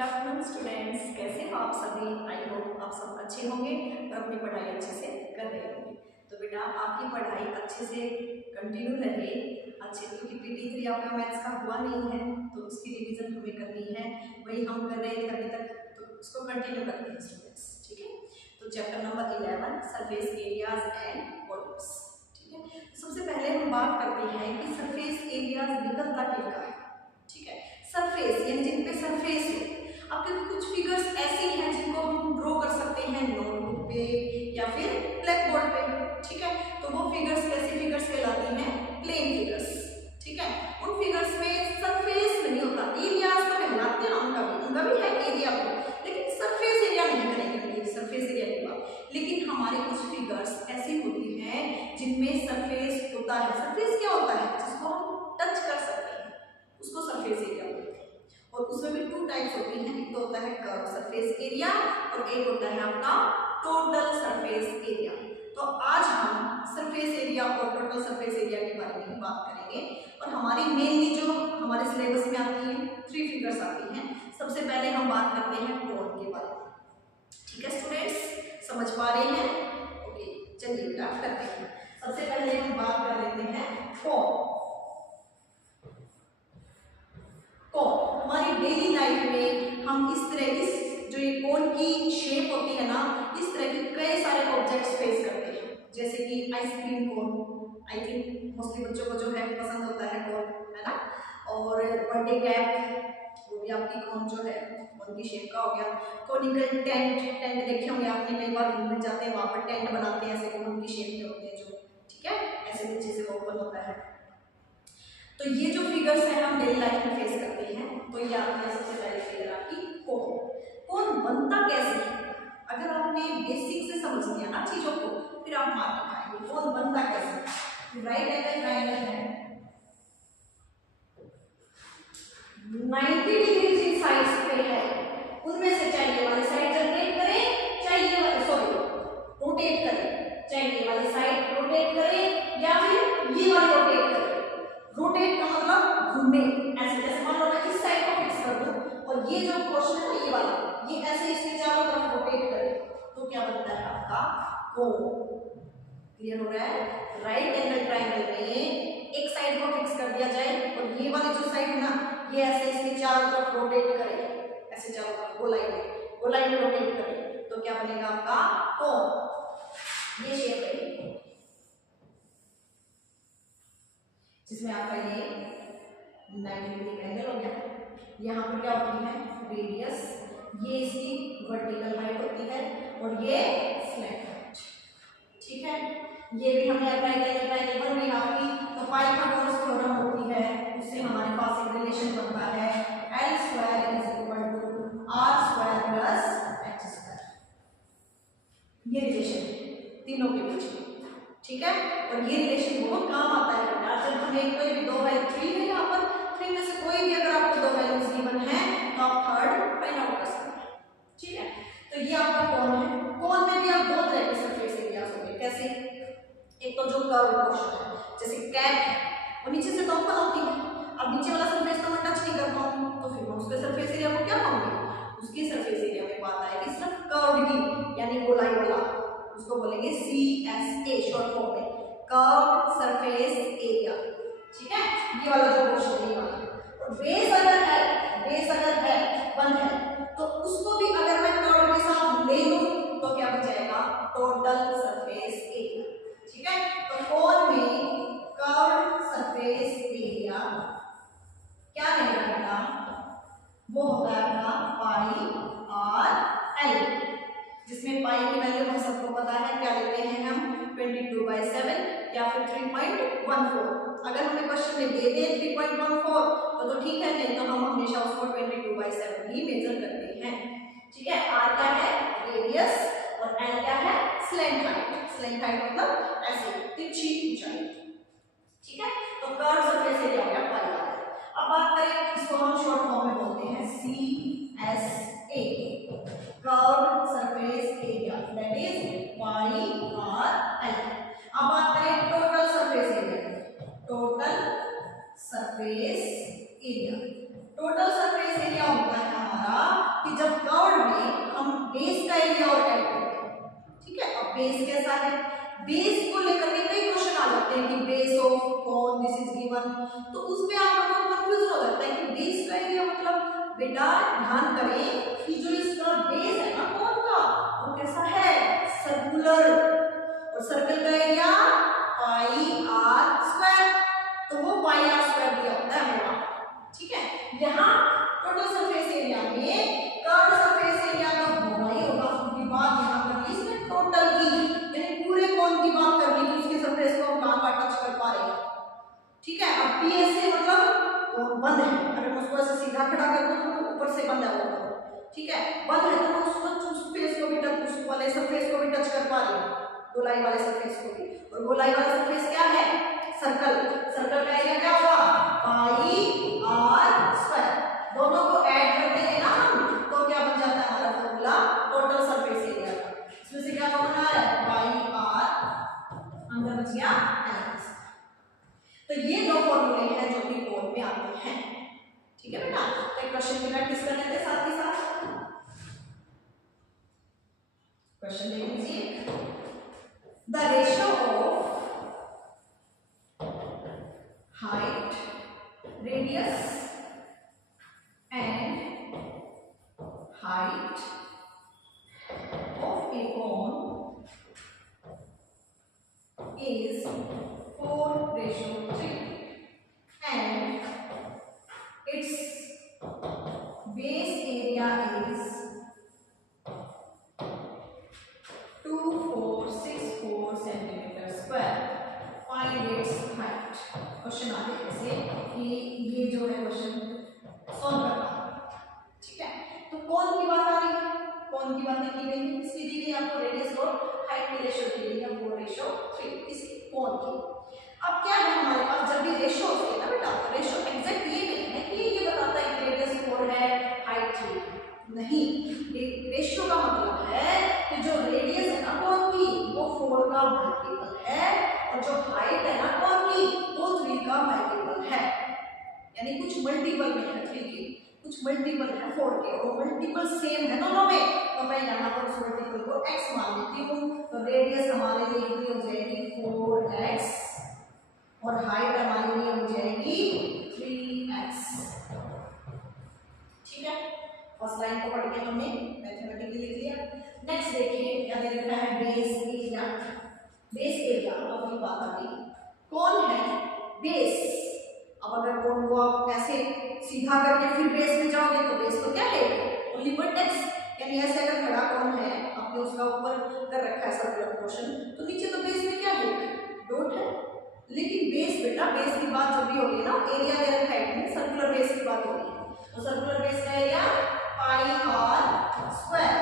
Good afternoon students, कैसे हो आप सभी। आई होप आप सब अच्छे होंगे और अपनी पढ़ाई अच्छे से कर रहे होंगे। तो बेटा आपकी पढ़ाई अच्छे से कंटिन्यू रहे अच्छे, क्योंकि PT3 आपका मैथ्स का हुआ नहीं है तो उसकी रिवीजन हमें करनी है। वही हम कर रहे थे अभी तक, तो उसको कंटिन्यू करते हैं स्टूडेंट्स। ठीक है, तो chapter number 11 surface areas and volumes. ठीक है, सबसे पहले हम बात करते हैं कि सरफेस एरियाज निकलता किसका है। ठीक है, सरफेस यानी जिन पे सरफेस है। आपके कुछ फिगर्स ऐसी हैं जिनको हम ड्रॉ कर सकते हैं नोटबुक पे या फिर ब्लैक बोर्ड पे। ठीक है, तो वो फिगर्स कैसी फिगर्स कहलाती हैं, प्लेन फिगर्स। ठीक है, उन फिगर्स में सरफेस नहीं होता, एरियाज तो कहलाते हैं उनका भी है एरिया को, लेकिन सरफेस एरिया नहीं करेंगे, सरफेस एरिया नहीं हुआ। लेकिन हमारे कुछ फिगर्स ऐसी होती हैं जिनमें सरफेस होता है। सरफेस क्या होता है, जिसको हम टच कर सकते हैं उसको सरफेस एरिया बोलते हैं। और उसमें भी 2 टाइप्स होती हैं, एक तो होता है कर्व सरफेस एरिया और एक होता है आपका टोटल सरफेस एरिया। तो आज हम सरफेस एरिया और टोटल सरफेस एरिया के बारे में बात करेंगे। और हमारी मेनली जो हमारे सिलेबस में आती है 3 फिगर्स आती हैं। सबसे पहले हम बात करते हैं कोण के बारे में। ठीक है स्टूडेंट्स, समझ पा रहे हैं? ओके, चलिए बेटा करते हैं। सबसे पहले हम बात कर लेते हैं कोण। हमारी डेली लाइफ में हम इस तरह की जो ये कोन की शेप होती है ना, इस तरह के कई सारे ऑब्जेक्ट्स फेस करते हैं। जैसे कि ice cream cone, I think mostly बच्चों को जो है पसंद होता है कोन, है ना। और बर्थडे कैप, वो भी आपकी कोन जो है कोन की शेप का हो गया। कोनिकल टेंट देखे होंगे आपने, कई बार घूमने जाते हैं वहां पर टेंट बनाते हैं ऐसे कोन की शेप में होते हैं जो। ठीक है, ऐसे नीचे से ओपन होता है। तो ये जो फिगर्स है हम डेली लाइफ में फेस करते हैं। तो ये आपने सबसे पहले फिगर आपकी कोण बनता कैसे है। अगर आपने बेसिक से समझ लिया ना चीजों को, फिर आप मार्क लगाएंगे कोण बनता कैसे। राइट एंगल ट्रायंगल है, 90 डिग्री जिन साइड्स पे है उनमें से चाहिए वाली साइड रोटेट करें, चाहिए वाली सॉरी रोटेट करें, चाहिए वाली साइड रोटेट करें या फिर ये वाली रोटेट करें। रोटेट का मतलब घूमने, ऐसे जैसे मान लो मैं इस साइड को फिक्स कर दूं और ये जो पोर्शन है ना ये वाला, ये ऐसे इसके चारों तरफ रोटेट करे तो क्या बनता है आपका कोण। क्लियर हो रहा है? राइट एंगल ट्रायंगल में एक साइड को फिक्स कर दिया जाए और ये वाली जो साइड है ना ये ऐसे इसके चारों तरफ रोटेट करे, ऐसे चारों तरफ गोलाई में रोटेट करे तो क्या बनेगा आपका कोण। ये शेप है जिसमें आपका ये 90 डिग्री एंगल हो गया। यहाँ पर क्या होती है रेडियस, ये इसकी वर्टिकल हाइट होती है और ये फ्लैट हाइट। ठीक है, ये भी हमने अप्लाई किया पर भी आपकी तो पाइथागोरस थ्योरम होती है, उससे हमारे पास एक रिलेशन बनता है L² = R² + H²। ये रिलेशन तीनों के बीच में। ठीक है, और ये रिलेशन बहुत काम आता है जब हमें कोई भी 2 बाई 3 है, यहाँ पर 3 में से कोई भी अगर आपको 2 वैल्यूज गिवन है तो आप थर्ड फाइंड आउट कर सकते हैं। ठीक है, तो ये आपका कोण है। कोण में भी आप 2 तरह के सरफेस एरियाज होंगे। कैसे, एक तो जो कर्व पोर्शन है जैसे कैप है वो नीचे से तो ओपन होती है, अब नीचे वाला सरफेस तो मैं टच नहीं कर पाऊंगी तो फिर मैं उसके सरफेस एरिया को क्या कहूंगी, उसकी सरफेस एरिया में बात आएगी सिर्फ कर्व की यानी गोलाई वाला, उसको बोलेंगे CSA शॉर्ट फॉर्म में, कर्व सरफेस एरिया। ठीक है, ये वाला जो पोर्शन है और बेस अगर है 1 है तो उसको भी अगर मैं कर्व के साथ ले लूं तो क्या बन जाएगा टोटल सरफेस एरिया। ठीक है, तो कोण में कर्व सरफेस एरिया क्या रहेगा बेटा, वो होता है आपका πr/L, जिसमें पाई की वैल्यू हम सबको पता है क्या लेते हैं हम 22/7 या फिर 3.14। अगर हमें क्वेश्चन में दे दे 3.14 तो ठीक है, नहीं तो हम हमेशा उसको 22/7 ही मेजर करते हैं। ठीक है, r क्या है रेडियस और L क्या है स्लैंट हाइट। स्लैंट हाइट मतलब ऐसे तिरछी ऊंचाई। ठीक है, तो कर्व सरफेस एरिया हो गया पाई। अब बात करें इसको हम शॉर्ट फॉर्म में बोलते हैं CSA, curve surface area, that is πr/L। अब बात करें total surface area. Total surface area होता है हमारा कि जब कर्व में हम बेस का एरिया और ऐड करते हैं, ठीक है। अब बेस कैसा है, बेस को लेकर के कई क्वेश्चन आ जाते हैं कि base of cone this is given, तो उसमें आप लोगों को कंफ्यूजन हो जाता है कि बेस का एरिया मतलब बेटा ध्यान करें कि जो इसका बेस है ना कोन का वो कैसा है, सर्कुलर, और सर्कल का एरिया पाई आर स्क्वायर, तो वो पाई आर स्क्वायर दिया होता है हमें वहां, ठीक है। यहाँ टोटल सरफेस एरिया में कर्व सरफेस एरिया का होगा ही होगा, उसकी बात यहाँ पर इसमें टोटल की यानी पूरे कोन की बात करनी कि उसके सरफेस को हम कहां टच कर पा रहे हैं, ठीक है। अब पीएस से मतलब कोन बंद है, अगर मैं उसको ऐसे सीधा खड़ा कर दूं तो ऊपर से बंद है वो, ठीक है, बंद है तो मैं उस फेस को भी टच, उस वाले सरफेस को भी टच कर पा रही हूं, गोलाई वाले सरफेस को भी, और गोलाई वाला सरफेस क्या है, सर्कल, सर्कल का एरिया क्या होगा, पाई आर स्क्वायर, दोनों को ऐड कर देंगे ना हम तो क्या बन जाता है हमारा फॉर्मूला टोटल सरफेस एरिया का, इसमें से क्या बना है, पाई आर अंदर बच गया एल। तो ये दो फॉर्मूले हैं जो कि कोड में आते हैं, ठीक है बेटा। तो एक क्वेश्चन की प्रैक्टिस कर लेते हैं साथ ही साथ। क्वेश्चन देख लीजिए, the ratio of height, radius and height of A cone is 4:3 and its base area is 2464 centimeter square. Find its height. Question आगे ऐसे कि ये जो है क्वेश्चन सॉल्व करना, ठीक है। तो कौन की बात आ रही है, कौन की बातें की गई है, इसकी दी गई आपको रेडियस और हाइट की रेशियो दी गई है 4:3, इसकी कौन की। अब क्या है हमारे पास, जब भी रेशियो होती है ना बेटा, तो रेशियो एग्जैक्ट ये नहीं है कि ये बताता है कि रेडियस 4 है हाइट 3, नहीं, रेशियो का मतलब है कि जो रेडियस है ना कोन की वो 4 का मल्टीपल है, और जो हाइट है ना कोन की वो 3 का मल्टीपल है, यानी कुछ मल्टीपल में है 3 के, कुछ मल्टीपल है 4 के, और मल्टीपल सेम है दोनों में, तो मैं यहाँ पर उस मल्टीपल को x मान लेती हूँ, तो रेडियस हमारे लिए कितनी हो जाएगी 4x, और हाइट हमारे लिए हो जाएगी 3x, ठीक है। फर्स्ट लाइन को पढ़ के हमने मैथमेटिकली लिख लिया। नेक्स्ट देखिए क्या दे रखा है, बेस एरिया, बेस एरिया अपनी बात आ गई, कौन है बेस। अब अगर कोन को आप ऐसे सीधा करके फिर बेस में जाओगे तो बेस तो क्या है, ओनली वर्टेक्स, यानी ऐसे अगर खड़ा कोन है आपने उसका ऊपर कर रखा है सर्कुलर पोर्शन, तो नीचे तो बेस में क्या है, डॉट है, लेकिन बेस बेटा, बेस की बात जब भी होगी ना, एरिया दे रखा है, सर्कुलर बेस की बात होगी, तो सर्कुलर बेस का एरिया पाई आर स्क्वायर,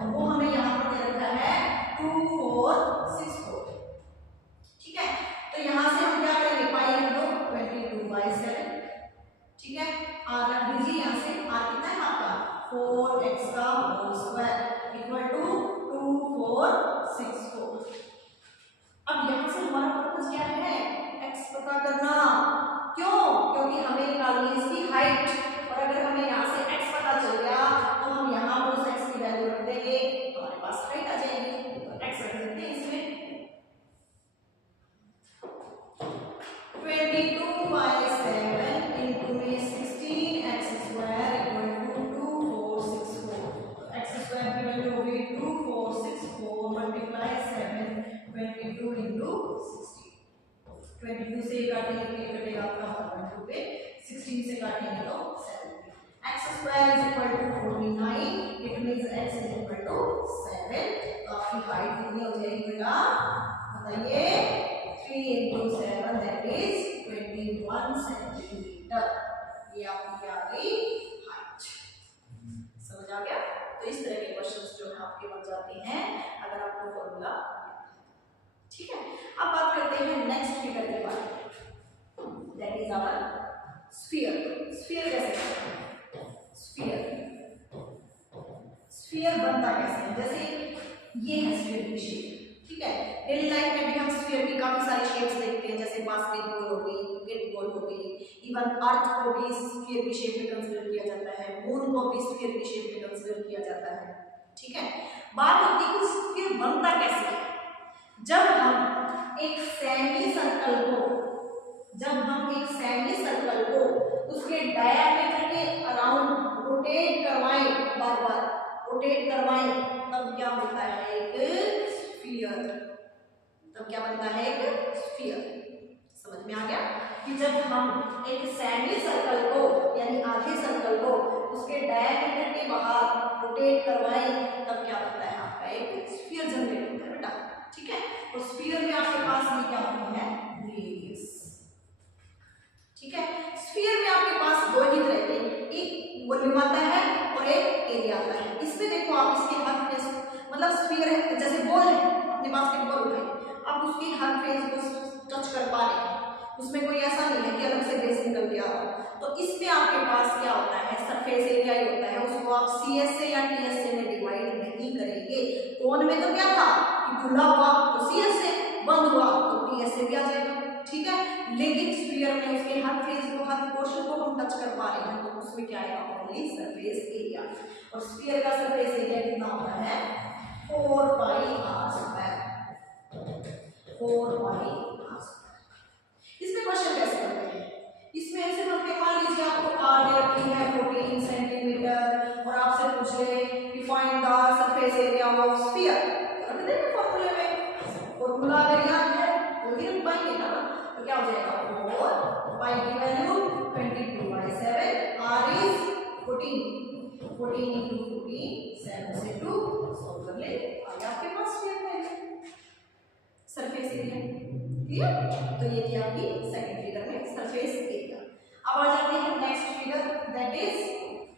और वो हमें यहाँ पर दे रखा है 2464, ठीक है। तो यहाँ से हम क्या करेंगे, पाई इंटू 22/7, ठीक है, आर रख दीजिए यहाँ से, आर कितना है आपका 4x का होल स्क्वायर इक्वल टू 2464। अब यहाँ से हमारा पर्पस क्या है, x पता करना, क्यों, क्योंकि हमें निकालनी है इसकी हाइट, और अगर हमें यहाँ से x पता चल गया तो हम यहाँ पर उस x की वैल्यू रख देंगे, हमारे पास हाइट आ जाएगी, तो x रख देते हैं इसमें 22/7 into 16x square equal to 2464, तो x स्क्वायर की वैल्यू हो गई 2464 मल्टीप्लाई 7, 22 into 16, 22 से काटेंगे कटेगा आपका 1/2 पे, 16 से काटेंगे तो 7, x square is equal to 49, it means x is equal to 7, तो आपकी हाइट कितनी हो जाएगी बेटा बताइए, 3 into 7 that is 21 सेंटीमीटर, ये आपकी आ गई हाइट, समझ आ गया। तो इस तरह के क्वेश्चंस जो है आपके बन जाते हैं अगर आपको फॉर्मूला, ठीक है। अब बात करते हैं नेक्स्ट फिगर के बारे में, that is our sphere. Sphere कैसे बनता है, स्फीयर बनता कैसे है, जैसे ये है स्फीयर की शेप, ठीक है। डेली लाइफ में भी हम स्फीयर की काफी सारी शेप्स देखते हैं, जैसे बास्केटबॉल हो गई, क्रिकेट बॉल हो गई, इवन अर्थ को भी स्फीयर की शेप में कंसीडर किया जाता है, मून को भी स्फीयर की शेप में कंसीडर किया जाता है। ठीक है, बात होती है कि स्फीयर बनता कैसे है। जब हम एक सेमी सर्कल को उसके डायमीटर के अराउंड रोटेट करवाएं, बार बार रोटेट करवाएं, तब क्या बनता है एक स्फीयर। तब क्या बनता है एक स्फीयर। समझ में आ गया कि जब हम एक सेमी सर्कल को यानी आधे सर्कल को उसके डायमीटर के बाहर रोटेट करवाएं, तब क्या बनता है आपका एक स्फीयर जनरेट होता है बेटा। ठीक है, और स्फीयर में आपके पास ये क्या होती है रेडियस। ठीक है, स्फीयर में आपके पास दो ही तरह के, एक वॉल्यूम आता है और एक एरिया आता है। इसमें देखो आप इसके हर फेस, मतलब स्फीयर है जैसे बॉल है, अपने बास्केटबॉल उठाए, आप उसके हर फेस को टच कर पा रहे हैं, उसमें कोई ऐसा नहीं है कि अलग से बेस निकल के आ रहा हो। तो इसमें आपके पास क्या होता है सरफेस एरिया ही होता है, उसको आप CS से या TS से में डिवाइड नहीं करेंगे। कोन में तो क्या था कि खुला हुआ तो CS से, बंद हुआ तो TS से भी आ जाएगा। ठीक है, लेकिन स्फीयर में उसके हर फेस को, हर पोर्शन को हम टच कर पा रहे हैं, तो उसमें क्या आएगा ओनली सरफेस एरिया। और स्फीयर का सरफेस एरिया कितना होता है 4πr²। 4πr²। इसमें क्वेश्चन कैसे करते हैं, इसमें ऐसे करते हैं, मान लीजिए आपको आर दे रखी है 14 सेंटीमीटर और आपसे पूछ ले कि find the surface area of sphere. रख देंगे फॉर्मूले में, फॉर्मूला अगर याद है तो ही रख पाएंगे ना। तो क्या हो जाएगा 4 पाई की वैल्यू 22/7, r इज 14 into 14 7 से 2 सॉल्व कर ले, आ गया आपके पास स्फीयर का सरफेस एरिया। क्लियर, तो ये थी आपकी सेकंड फिगर में सरफेस एरिया। अब आ जाते हैं next figure, that is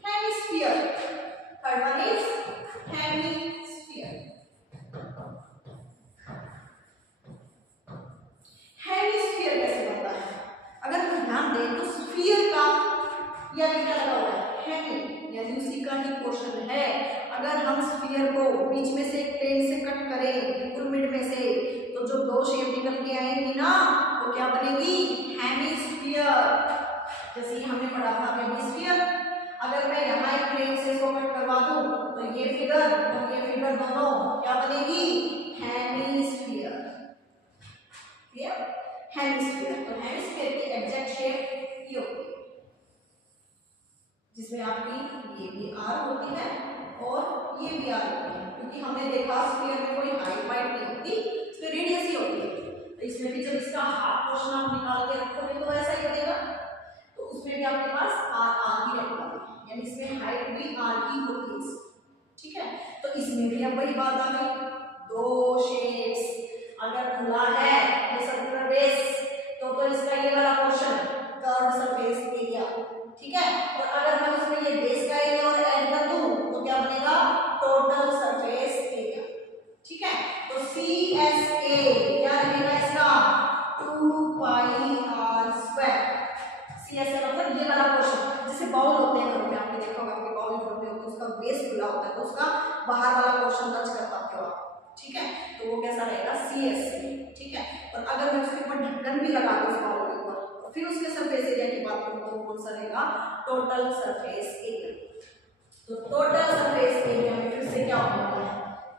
hemisphere. Third one is hemisphere. Hemisphere कैसे बनता है, अगर हम ध्यान दें तो स्फीयर का या क्या लगा हुआ है हेमी, यानी उसी का ही पोर्शन है। अगर हम स्फीयर को बीच में से एक प्लेन से कट करें, बिल्कुल मिड में से, तो जो दो शेप निकल के आएंगी ना, तो क्या बनेगी हेमिस्फीयर। जैसे हमने पढ़ा था हेमिस्फीयर। अगर मैं यहाँ एक प्लेन से इसको कट करवा दूं, तो ये फिगर और ये फिगर दोनों क्या बनेगी हेमिस्फीयर। Clear, hemisphere. तो हेमिस्फीयर की एग्जैक्ट शेप ये होती है, जिसमें आपकी ये भी आर होती है और ये भी आर होती है, क्योंकि हमने देखा स्फीयर में कोई हाइट वाइट नहीं होती, इसमें रेडियस ही होती है। तो इसमें भी जब इसका हाफ पोर्शन आप निकाल के रखोगे तो ऐसा ही बनेगा, तो उसमें भी आपके पास आर ही रहेगा, यानी इसमें हाइट भी आर की होती है। ठीक है, तो इसमें भी अब वही बात आ गई, दो शेप्स अगर खुला है ये सर्कुलर बेस, तो इसका ये वाला पोर्शन कर्व सरफेस एरिया। ठीक है, और अगर मैं उसमें ये बेस का एरिया और ऐड कर दूं, तो क्या बनेगा टोटल सरफेस एरिया। ठीक है, तो CSA क्या रहेगा इसका 2πr²। CSA मतलब ये वाला पोर्शन, जैसे बाउल होते हैं घर में, आपने देखा होगा कि बाउल होते हैं, उसका बेस खुला होता है, तो उसका बाहर वाला पोर्शन टच कर पाते हो आप। ठीक है, तो वो कैसा रहेगा CSA। ठीक है, और अगर मैं उसके ऊपर ढक्कन भी लगा दूं उस बाउल के ऊपर, फिर उसके सरफेस एरिया की बात करूं तो कौन सा रहेगा टोटल सरफेस एरिया। तो टोटल सरफेस एरिया में फिर से क्या होता है,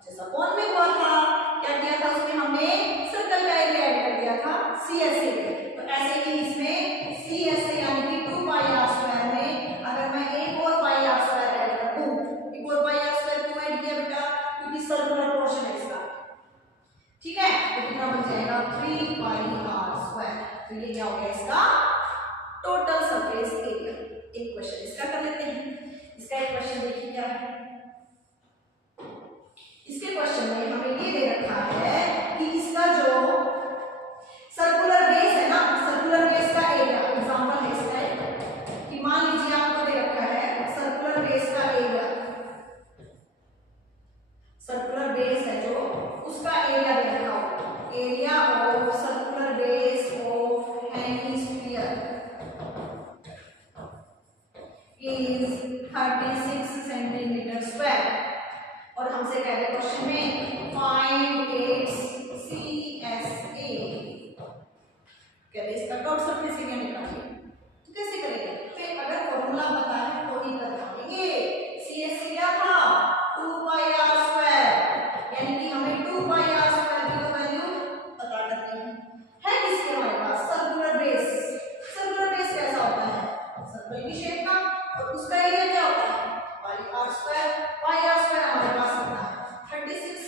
जैसा कोन में हुआ था, क्या किया था उसमें हमने सर्कल का एरिया ऐड कर दिया था CSA। तो ऐसे ही इसमें CSA यानी कि 2πr² में अगर मैं एक और πr² ऐड कर दूं, एक और πr² क्यों ऐड किया बेटा, क्योंकि सर्कुलर पोर्शन है इसका। ठीक है, तो कितना बन जाएगा 3πr²। तो ये क्या हो गया इसका टोटल सरफेस एरिया। एक क्वेश्चन इसका कर लेते हैं। इसका एक क्वेश्चन देखिए क्या है, इसके क्वेश्चन में हमें ये दे रखा है कि इसका जो सर्कुलर बेस है ना, सर्कुलर बेस का एरिया, एग्जांपल है इसका कि मान लीजिए आपको दे रखा है सर्कुलर बेस का एरिया, सर्कुलर बेस है जो उसका एरिया दे रखा हो, area of circular base of hemisphere is 36 centimetre square. और हमसे कह रहे क्वेश्चन में फाइंड इट्स CSA, कहते इसका टोटल सरफेस एरिया निकालिए। कैसे करेंगे? फिर अगर फॉर्मूला पता है तो ही कर पाएंगे। CSC क्या था? 2πr², यानी कि हमें 2πr² की वैल्यू पता करनी है किसके हमारे पास? Circular base. सर्कुलर बेस कैसा होता है? सर्कल की शेप का, और उसका एरिया क्या होता है? πr²। πr² हमारे पास होता है 36।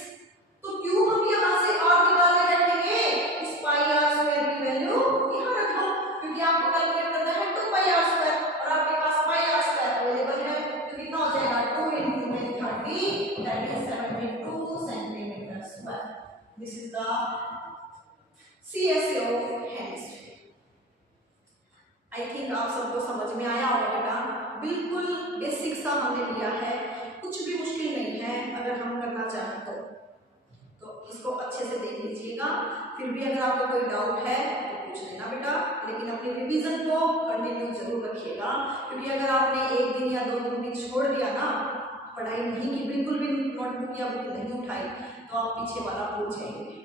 तो क्यों हम यहाँ से r निकाल के रखेंगे? इस πr² की वैल्यू यहाँ रख लो, क्योंकि आपको कैलकुलेट करना है 2πr² और आपके पास πr² अवेलेबल है। तो कितना हो जाएगा? 2 × 30, that is 72 cm²। This is the CSA of hemisphere. I think आप सबको समझ में आया होगा बेटा। बिल्कुल बेसिक सा हमने लिया है, कुछ भी मुश्किल नहीं है अगर हम करना चाहें तो इसको अच्छे से देख लीजिएगा। फिर भी अगर आपको कोई डाउट है तो पूछ लेना बेटा, लेकिन अपने रिवीजन को कंटिन्यू जरूर रखिएगा, क्योंकि अगर आपने एक दिन या 2 दिन भी छोड़ दिया ना, पढ़ाई नहीं की, बिल्कुल भी नोटबुक या बुक नहीं उठाई, तो आप पीछे वाला भूल जाएंगे।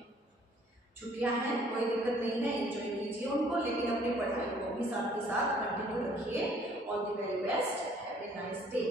छुट्टियां हैं, कोई दिक्कत नहीं है, एंजॉय कीजिए उनको, लेकिन अपनी पढ़ाई को भी साथ के साथ कंटिन्यू रखिए। All the very best, have a nice day.